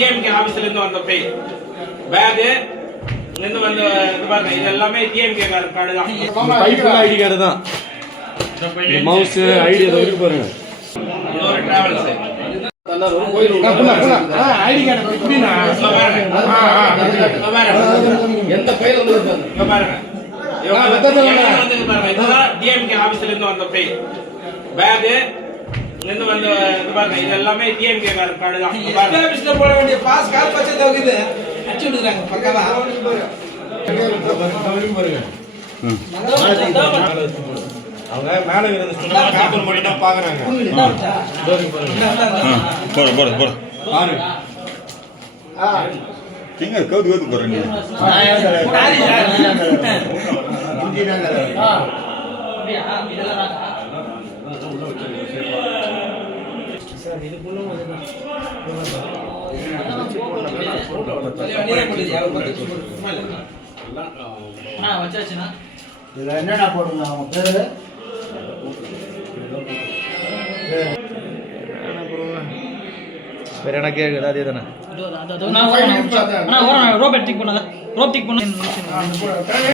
DMK ஆபீஸ்ல இருந்து வந்த பை பேக் இருந்து வந்து பாருங்க, இது எல்லாமே டிஎம்கே கார்டு தான். பைப்புல ஐடி கார்டு தான். மவுஸ் ஐடி ஏதோ இருக்கு பாருங்க. இன்னொரு டிராவல்ஸ் ஐடி கார்டு எப்படினா எந்த பைல வந்து பாருங்க, இதுதான் டிஎம்கே ஆபீஸ்ல இருந்து வந்த பை பேக் இருந்து வந்து பாருங்க, இது எல்லாமே டிஎம்கே கார்டு தான். ஆபீஸ்ல போட வேண்டிய பாஸ் கால் பச்சை தகுது அடிச்சு விடுறாங்க பக்கவா அவங்க மேல இருந்து சொன்னா காப்பர் மட்டும் தான் பாக்குறாங்க. போற போற போற பாரு திங்க கோது கோது போறீங்க சார் இதுக்குள்ள வச்சாச்சுன்னா இதுல என்னடா போடுங்க அவங்க பேரு வேற என்ன கேக்குது அதே தானே. ரோப் டிக் பண்ணாத ரோப் டிக் பண்ண